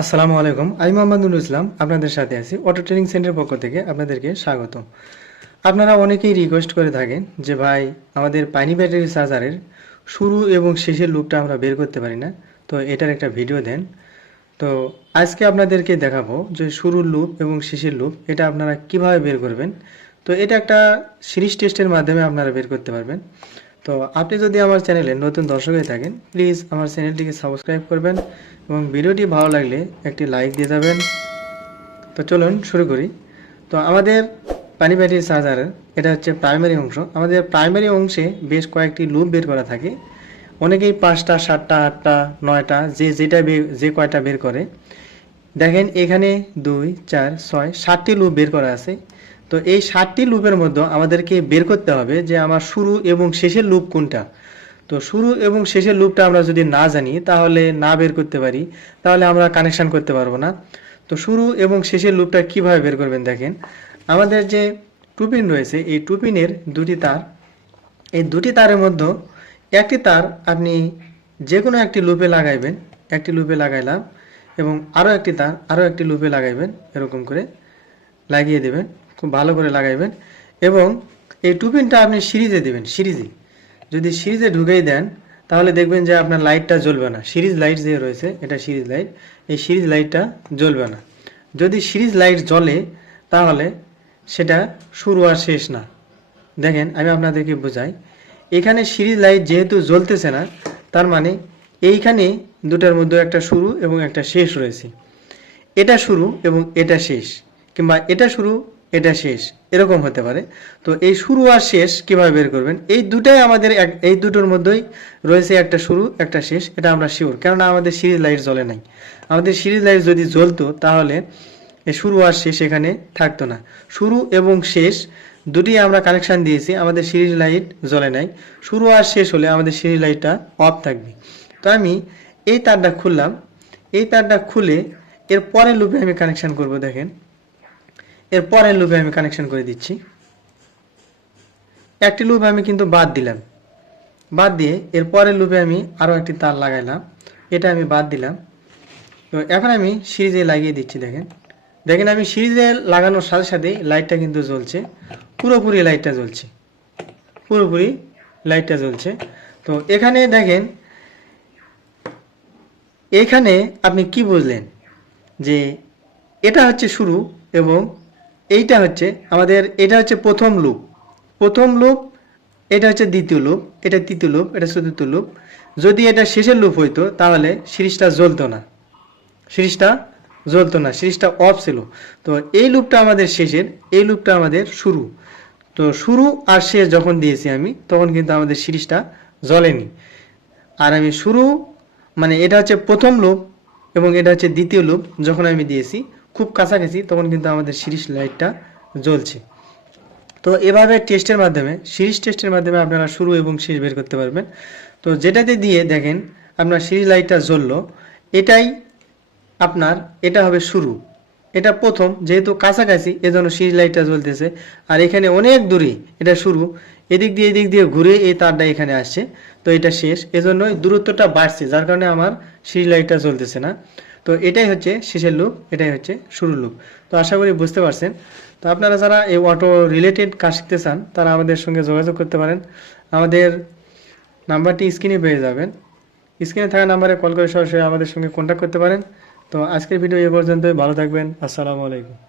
আসসালামু আলাইকুম। আমি মোহাম্মদ নুরুল ইসলাম আপনাদের সাথে আছি অটো ট্রেনিং সেন্টারের পক্ষ থেকে আপনাদেরকে স্বাগত। আপনারা অনেকেই রিকোয়েস্ট করে থাকেন যে ভাই আমাদের পানি ব্যাটারি চার্জারের শুরু এবং শেষের লুপটা আমরা বের করতে পারি না, তো এটার একটা ভিডিও দেন। তো আজকে আপনাদেরকে দেখাবো যে শুরুর লুপ এবং শেষের লুপ এটা আপনারা কিভাবে বের করবেন। তো এটা একটা সিরিজ টেস্টের মাধ্যমে আপনারা বের করতে পারবেন। তো আপনি যদি আমার চ্যানেলে নতুন দর্শক হয়ে থাকেন প্লিজ আমার চ্যানেলটিকে সাবস্ক্রাইব করবেন এবং ভিডিওটি ভালো লাগলে একটি লাইক দিয়ে যাবেন। তো চলুন শুরু করি। তো আমাদের পানি ব্যাটারি চার্জারের এটা হচ্ছে প্রাইমারি অংশ। আমাদের প্রাইমারি অংশে বেশ কয়েকটি লুপ বের করা থাকে। অনেকেই 5টা 7টা 8টা 9টা যে কয়টা বের করে। দেখেন এখানে 2 4 6 7টি লুপ বের করা আছে। তো এই 7টি লুপের মধ্যে আমাদেরকে বের করতে হবে যে আমার শুরু এবং শেষের লুপ কোনটা। তো শুরু এবং শেষের লুপটা আমরা যদি না জানি তাহলে না বের করতে পারি তাহলে আমরা কানেকশন করতে পারবো না। তো শুরু এবং শেষের লুপটা কিভাবে বের করবেন দেখেন, আমাদের যে টুপিন রয়েছে এই টুপিনের দুটি তার, এই দুটি তারের মধ্যে একটি তার আপনি যে কোনো একটি লুপে লাগাইবেন, একটি লুপে লাগাইলাম এবং আরও একটি তার আরও একটি লুপে লাগাইবেন, এরকম করে লাগিয়ে দেবেন, খুব ভালো করে লাগাইবেন এবং এই টুপিনটা আপনি সিরিজে দেবেন। যদি সিরিজে ঢুকেই দেন তাহলে দেখবেন যে আপনার লাইটটা জ্বলবে না। সিরিজ লাইট যে রয়েছে এটা সিরিজ লাইট, এই সিরিজ লাইটটা জ্বলবে না। যদি সিরিজ লাইট জ্বলে তাহলে সেটা শুরু আর শেষ না। দেখেন আমি আপনাদেরকে বোঝাই, এখানে সিরিজ লাইট যেহেতু জ্বলতেছে না তার মানে এইখানে দুটার মধ্যে একটা শুরু এবং একটা শেষ রয়েছে। এটা শুরু এবং এটা শেষ, কিংবা এটা শুরু এটা শেষ, এরকম হতে পারে। তো এই শুরু আর শেষ কিভাবে বের করবেন, এই দুটাই আমাদের এই দুটোর মধ্যেই রয়েছে একটা শুরু একটা শেষ, এটা আমরা শিওর, কেননা আমাদের সিরিজ লাইট জ্বলে নাই। আমাদের সিরিজ লাইট যদি জ্বলতো তাহলে এই শুরু আর শেষ এখানে থাকতো না। শুরু এবং শেষ দুটি আমরা কানেকশান দিয়েছি, আমাদের সিরিজ লাইট জ্বলে নাই। শুরু আর শেষ হলে আমাদের সিরিজ লাইটটা অফ থাকবে। তো আমি এই তারটা খুললাম, এই তারটা খুলে এর পরের লুপে আমি কানেকশান করব। দেখেন এর পরের লুপে আমি কানেকশন করে দিচ্ছি। একটি লুপ আমি কিন্তু বাদ দিলাম, বাদ দিয়ে এর পরের লুপে আমি আরও একটি তার লাগাইলাম, এটা আমি বাদ দিলাম। তো এখন আমি সিরিজে লাগিয়ে দিচ্ছি। দেখেন দেখেন আমি সিরিজে লাগানোর সাথে সাথে লাইটটা কিন্তু জ্বলছে, পুরোপুরি লাইটটা জ্বলছে, পুরোপুরি লাইটটা জ্বলছে। তো এখানে দেখেন, এখানে আপনি কি বুঝলেন যে এটা হচ্ছে শুরু এবং এইটা হচ্ছে আমাদের, এটা হচ্ছে প্রথম লুপ, এটা হচ্ছে দ্বিতীয় লুপ, এটা তৃতীয় লুপ, এটা চতুর্থ লুপ। যদি এটা শেষের লুপ হইতো তাহলে সিরিজটা জ্বলতো না, সিরিজটা অফ ছিল। তো এই লুপটা আমাদের শেষের, এই লুপটা আমাদের শুরু। তো শুরু আর শেষ যখন দিয়েছি আমি তখন কিন্তু আমাদের সিরিজটা জ্বলেনি। আর আমি শুরু মানে এটা হচ্ছে প্রথম লুপ এবং এটা হচ্ছে দ্বিতীয় লুপ যখন আমি দিয়েছি খুব কাছাকাছি তখন কিন্তু আমাদের সিরিজ লাইটটা জ্বলছে। তো এভাবে টেস্টের মাধ্যমে, সিরিজ টেস্টের মাধ্যমে আপনারা শুরু এবং শেষ বের করতে পারবেন। তো যেটাতে দিয়ে দেখেন আপনার সিরিজ লাইটটা জ্বললো, এটাই আপনার, এটা হবে শুরু, এটা প্রথম, যেহেতু কাছাকাছি এজন্য সিরিজ লাইটটা জ্বলতেছে। আর এখানে অনেক দূরে এটা শুরু, এদিক দিয়ে ঘুরে এই তারটা এখানে আসছে, তো এটা শেষ, এজন্য দূরত্বটা বাড়ছে যার কারণে আমার সিরিজ লাইটটা জ্বলতেছে না। তো এটাই হচ্ছে শেষের লুপ, এটাই হচ্ছে শুরুর লুপ। তো আশা করি বুঝতে পারছেন। তো আপনারা যারা এই অটো রিলেটেড কাজ শিখতে চান তারা আমাদের সঙ্গে যোগাযোগ করতে পারেন। আমাদের নাম্বারটি স্ক্রিনে পেয়ে যাবেন, স্ক্রিনে থাকা নাম্বারে কল করে সরাসরি আমাদের সঙ্গে কন্ট্যাক্ট করতে পারেন। তো আজকের ভিডিও এ পর্যন্তই, ভালো থাকবেন, আসসালামু আলাইকুম।